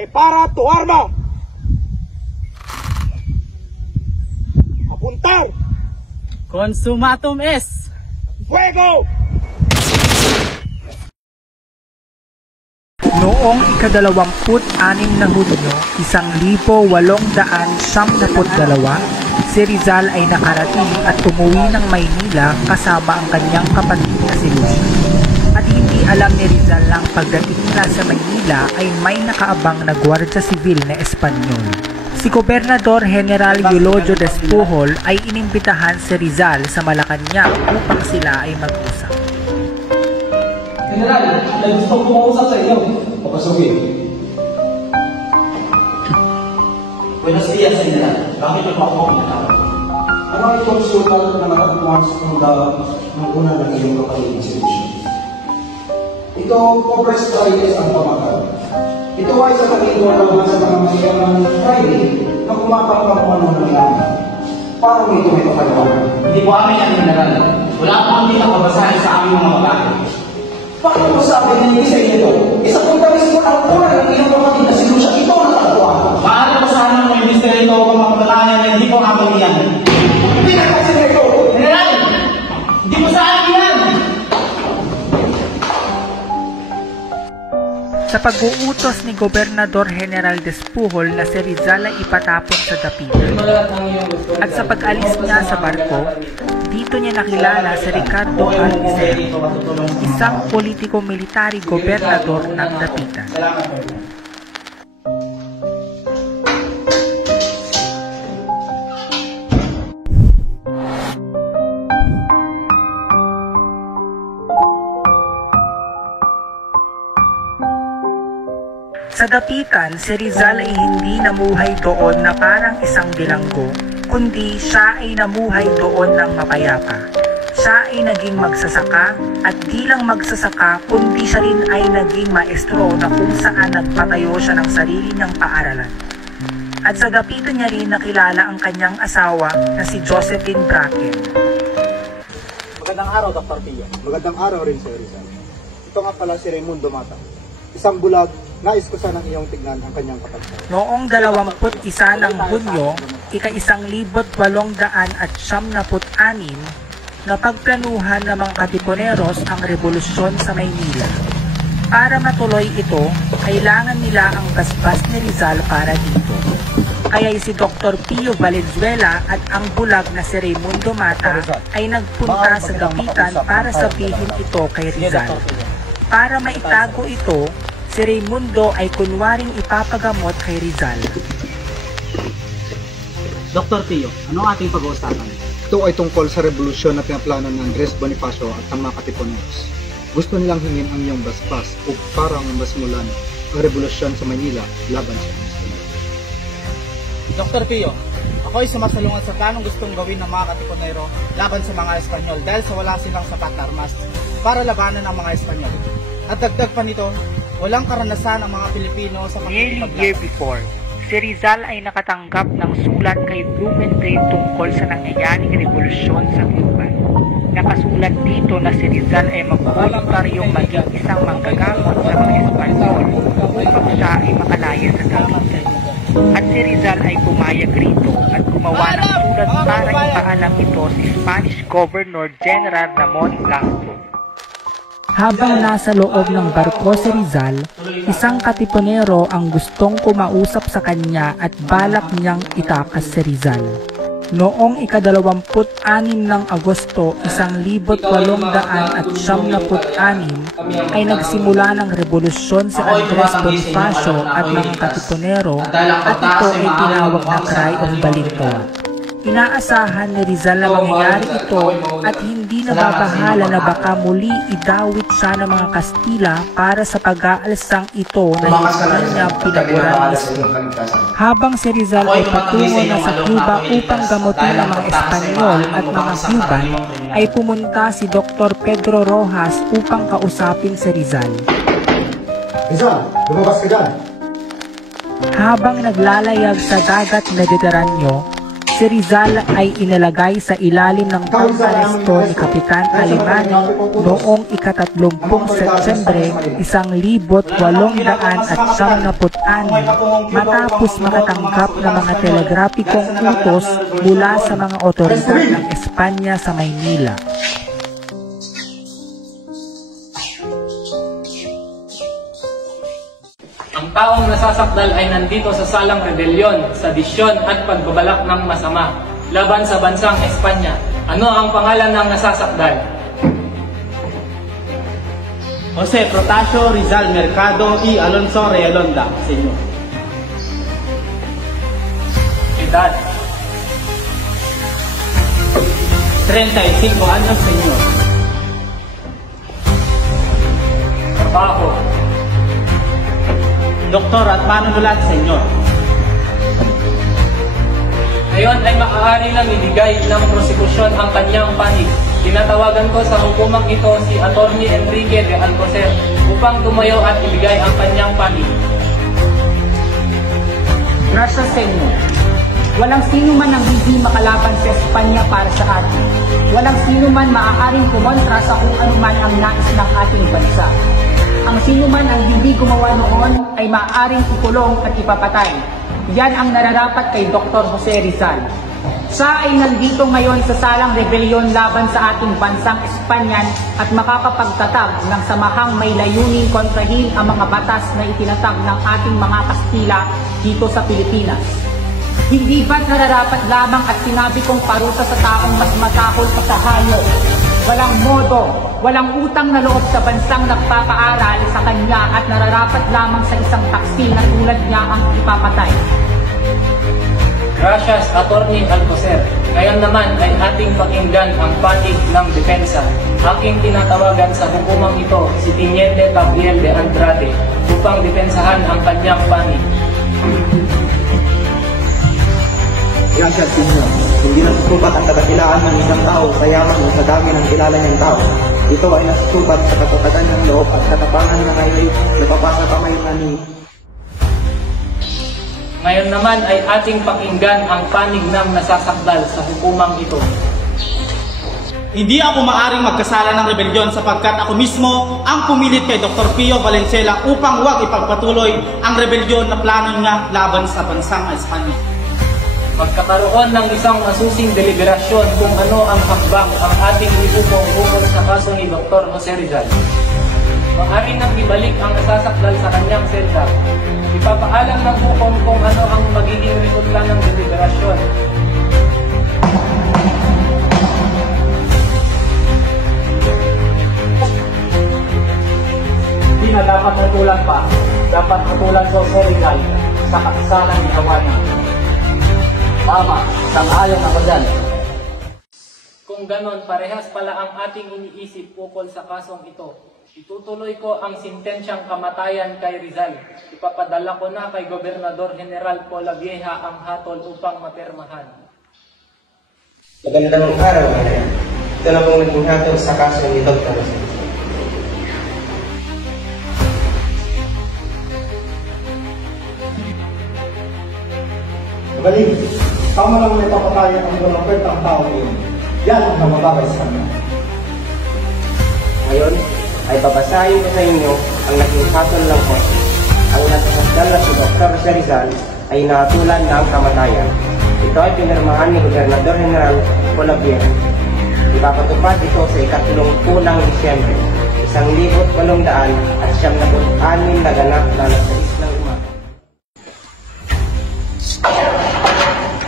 Prepara tu arma. Apuntar. Consumatum es. Fuego! Noong ika-26 na Hunyo, 1872, si Rizal ay nakarating at umuwi ng Maynila kasama ang kanyang kapatid na si Lucia. At hindi alam ni Rizal lang pagdating nila sa Maynila ay may nakaabang na Guardia Civil na Espanyol. Si Gobernador General Eulogio Despujol ay inimbitahan si Rizal sa Malacanang upang sila ay mag-usap. General, may gusto kong kumausap sa inyo. Papasukin. Buenos días, General. Bakit niyo po ako pinatawag? Ano ay konsultan na nakatuwang sa ng una ng iyong kapatid na solution? Ito, Congress Fridays ang pamagal. Ito ay sa pag-iwalaman sa mga mayaman Friday na kumapang-pamuano ng laman. Paano ito may papalawanan? Hindi po amin ang General. Wala po kami nakabasahin sa aming mga babae. Paano mo sabi na hindi sa inyo ito? Isa kong tamis mo ang una ng iyong kapatid na solution. Ito ang nakatuwang. Maaari po sana ng minister ito kung makapanayan na hindi po amin yan. Hindi na kasi na ito! General! Hindi po sa amin yan! Sa pag-uutos ni Gobernador General Despujol na si Rizal ay ipatapon sa Dapitan. At sa pag-alis niya sa barko, dito niya nakilala si Ricardo Albicer, isang politiko-military gobernador ng Dapitan. Sa Dapitan, si Rizal ay hindi namuhay doon na parang isang bilanggo, kundi siya ay namuhay doon ng mapayapa. Siya ay naging magsasaka at di lang magsasaka kundi siya rin ay naging maestro na kung saan nagpatayo siya ng sarili niyang paaralan. At sa Dapitan niya rin nakilala ang kanyang asawa na si Josephine Bracken. Magandang araw, Dr. Pia. Magandang araw rin, Sir Rizal. Ito nga pala si Raimundo Mata. Isang bulag, nais ko sanang iyong tignan ang kanyang kapatid. Noong 21 ng Hunyo, ika-1896, napagplanuhan ng mga Katipuneros ang revolusyon sa Maynila. Para matuloy ito, kailangan nila ang basbas ni Rizal para dito. Kaya si Dr. Pio Valenzuela at ang bulag na si Raimundo Mata ay nagpunta sa Dapitan para sabihin ito kay Rizal. Para maitago ito, si Raimundo ay kunwaring ipapagamot kay Rizal. Dr. Pio, ano ang ating pag-uusapan? Ito ay tungkol sa revolusyon na pinaplano ng Andres Bonifacio at ang mga Katipuneros. Gusto nilang hingin ang iyong basbas o parang masmulan ang revolusyon sa Manila laban sa Espanyol. Dr. Pio, ako ay sumasalungan sa planong gustong gawin ng mga Katipunero laban sa mga Espanyol dahil sa wala silang sapat na armas para labanan ang mga Espanyol. At dagdag pa nito, walang karanasan ang mga Pilipino sa Nearly pakikipaglaban. year before, si Rizal ay nakatanggap ng sulat kay Blumentritt tungkol sa nangyayaring revolusyon sa Cuba. Nakasulat dito na si Rizal ay magvoluntaryong maging isang manggagamot sa mga Espanyol upang siya ay makalaya sa Dapitan. At si Rizal ay pumayag rito at gumawa ng sulat para ipaalam ito si Spanish Governor General Ramon Blanco. Habang nasa loob ng barko si Rizal, isang Katipunero ang gustong kumausap sa kanya at balak niyang itakas si Rizal. Noong ika-26 ng Agosto, 1896 ay nagsimula ng revolusyon sa Andres Bonifacio at mga Katipunero at ito ay tinawag na Cry of Balintawak. Inaasahan ni Rizal na mangyayari ito at hindi nababahala na baka muli idawit siya ng mga Kastila para sa pag-aalsang ito na hindi niya pinaguran mismo. Habang si Rizal ay patungo na sa Cuba upang gamutin ang mga Espanyol at mga Cuban, ay pumunta si Dr. Pedro Rojas upang kausapin si Rizal. Rizal, lumabas ka dyan. Habang naglalayag sa dagat Mediteraneo, Si Rizal ay inilagay sa ilalim ng pag-aresto ni Kapitan Alemany noong ika-30 Setyembre 1896 matapos makatanggap ng mga telegrapikong utos mula sa mga otoridad ng Espanya sa Maynila. Ang taong nasasakdal ay nandito sa salang rebelyon, sadisyon at pagbabalak ng masama laban sa bansang Espanya. Ano ang pangalan ng nasasakdal? Jose Protasio Rizal Mercado y Alonso Realonda, Senyor. Edad, 35 anyos, Senyor. trabaho, Doktor at manunulat, Senyor. ngayon ay maaari nang ibigay ng prosekusyon ang kanyang panig. Tinatawagan ko sa hukumang ito si Atty. Enrique de Alcocer upang tumayo at ibigay ang kanyang panig. Gracias, Senyor. Walang sino man ang hindi makalaban sa Espanya para sa atin. Walang sino man maaaring kumontra sa kung anuman ang nais ng ating bansa. Ang sino man ang hindi gumawa noon ay maaaring ikulong at ipapatay. Yan ang nararapat kay Dr. Jose Rizal. Siya ay nandito ngayon sa salang rebelyon laban sa ating bansang Espanyan at makakapagtatag ng samahang may layunin kontrahin ang mga batas na itinatag ng ating mga Kastila dito sa Pilipinas. Hindi ba't nararapat lamang at sinabi kong parusa sa taong mas matahol pa sa hayop? Walang modo, walang utang na loob sa bansang nagpapaaral sa kanya at nararapat lamang sa isang taksil na tulad niya ang ipapatay. Gracias, Atty. Alcocer. Ngayon naman ay ating pakinggan ang panig ng depensa. Aking tinatawagan sa hukumang ito si Teniente Gabriel de Andrade upang depensahan ang kanyang panig. Gracias, Senyor. Hindi nasusupat ang kadakilaan ng isang tao sa yaman o sa dami ng kilala niyang tao. Ito ay nasusupat sa katutagan ng loob at katapangan na ngayon napapasa kamay na ni. Ngayon naman ay ating pakinggan ang panig ng nasasakdal sa hukumang ito. Hindi ako maaring magkasala ng rebelyon sapagkat ako mismo ang pumilit kay Dr. Pio Valenzuela upang huwag ipagpatuloy ang rebelyon na plano niya laban sa bansang Espanya. Magkakaroon ng isang masusing deliberasyon kung ano ang hakbang ang ating ibubong ukol sa kaso ni Dr. Jose Rizal. Maaari nang ibalik ang nasasakdal sa kanyang selda. Ipapaalam ng hukom kung ano ang magiging resulta ng deliberasyon. Hindi na dapat matulan pa. Dapat matulan sa Jose Rizal sa kapisalang ginawa niya. Tama, sang-ayon ako dyan. Kung ganon, parehas pala ang ating iniisip ukol sa kasong ito. Itutuloy ko ang sentensyang kamatayan kay Rizal. Ipapadala ko na kay Gobernador General Polavieja ang hatol upang mapirmahan. Magandang araw, Maria. Ito na pong naging hatol sa kaso ni Dr. Jose. Magaling, tama lang may papatayan ang gulong ng tao ngayon. Yan ang namababay sa kanya. Ngayon, ay babasahin ko sa inyo ang naging hatol ng korte. Ang nasasakdal na si Dr. Jose Rizal ay nahatulan na ang kamatayan. Ito ay pinirmahan ni Gobernador General Polavieja. Ipapatupad ito sa ika-30 ng Disyembre, 1886 na ganap na nasa islang umaga.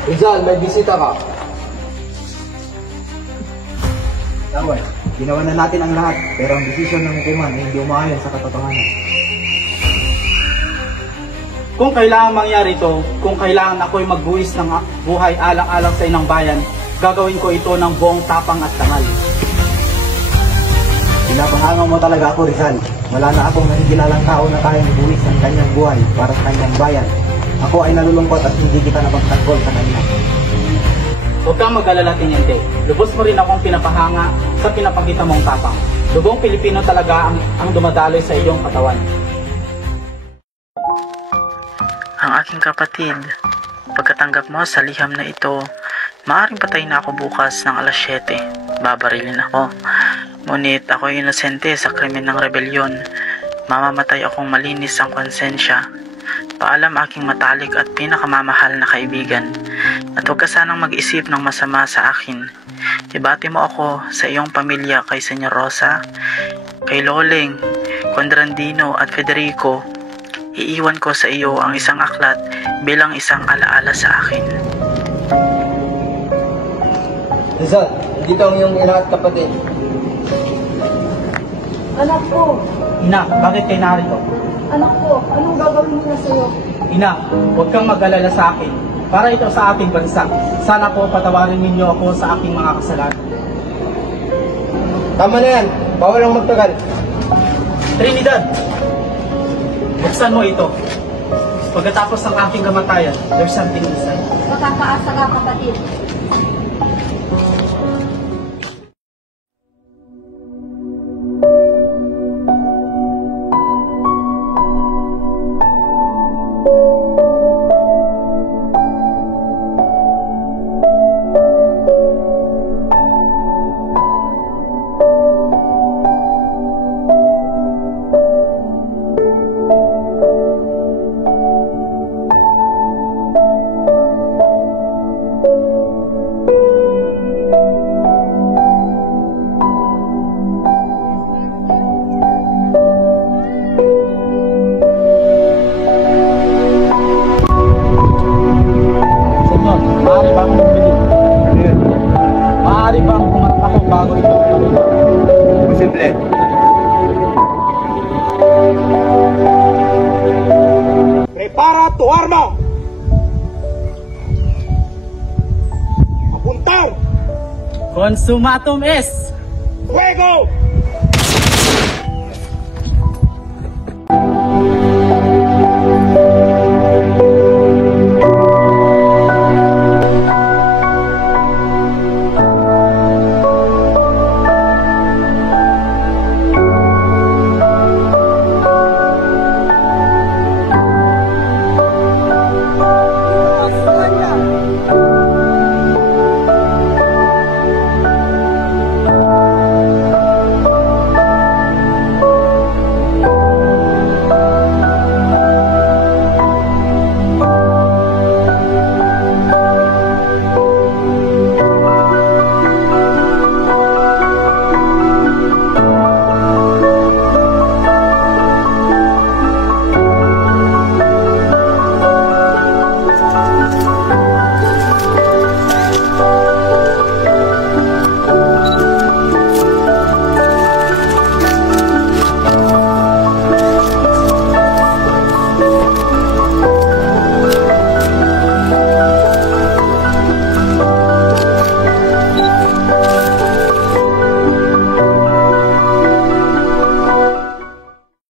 Rizal, may bisita ka. Tama, ginawa na natin ang lahat, pero ang desisyon ng hukuman ay hindi umaayon sa katotohanan. Kung kailangan mangyari ito, kung kailangan ako'y magbuwis ng buhay alang-alang sa inang bayan, gagawin ko ito ng buong tapang at dangal. Pinapahangang mo talaga ako, Rizal. Wala na akong nakikilalang tao na kayang buwis ang kanyang buhay para sa kanyang bayan. Ako ay nalulungkot at hindi kita napagtanggol sa kanya. Huwag kang mag-alala, Teniente. Lubos mo rin akong pinapahanga sa pinapakita mong tapang. Lubong Pilipino talaga ang dumadaloy sa iyong katawan. Ang aking kapatid, pagkatanggap mo sa liham na ito, Maaring patayin na ako bukas ng alas 7. Babarilin ako. Ngunit ako inosente sa krimen ng rebelyon. Mamamatay akong malinis ang konsensya. Paalam aking matalik at pinakamamahal na kaibigan. At huwag ka sanang mag-isip ng masama sa akin. Ibati mo ako sa iyong pamilya kay Senyor Rosa, kay Loleng, Condrandino at Federico. Iiwan ko sa iyo ang isang aklat bilang isang alaala sa akin. Rizal, dito ang iyong ina at kapatid. Anak ko, Ina, bakit kayo narito? anak ko, anong gagawin mo na sa'yo? Ina, huwag kang mag-alala sa akin. Para ito sa ating bansa. Sana po patawarin ninyo ako sa aking mga kasalanan. Tama na yan, bawal ang magtagal. Trinidad! Buksan mo ito. Pagkatapos ng aking kamatayan, there's something inside. Makakaasa ka, kapatid. Maaari bang humarap ako bago ito? Posible. Prepara tu arma! Apuntar! Consumatum est! Fuego!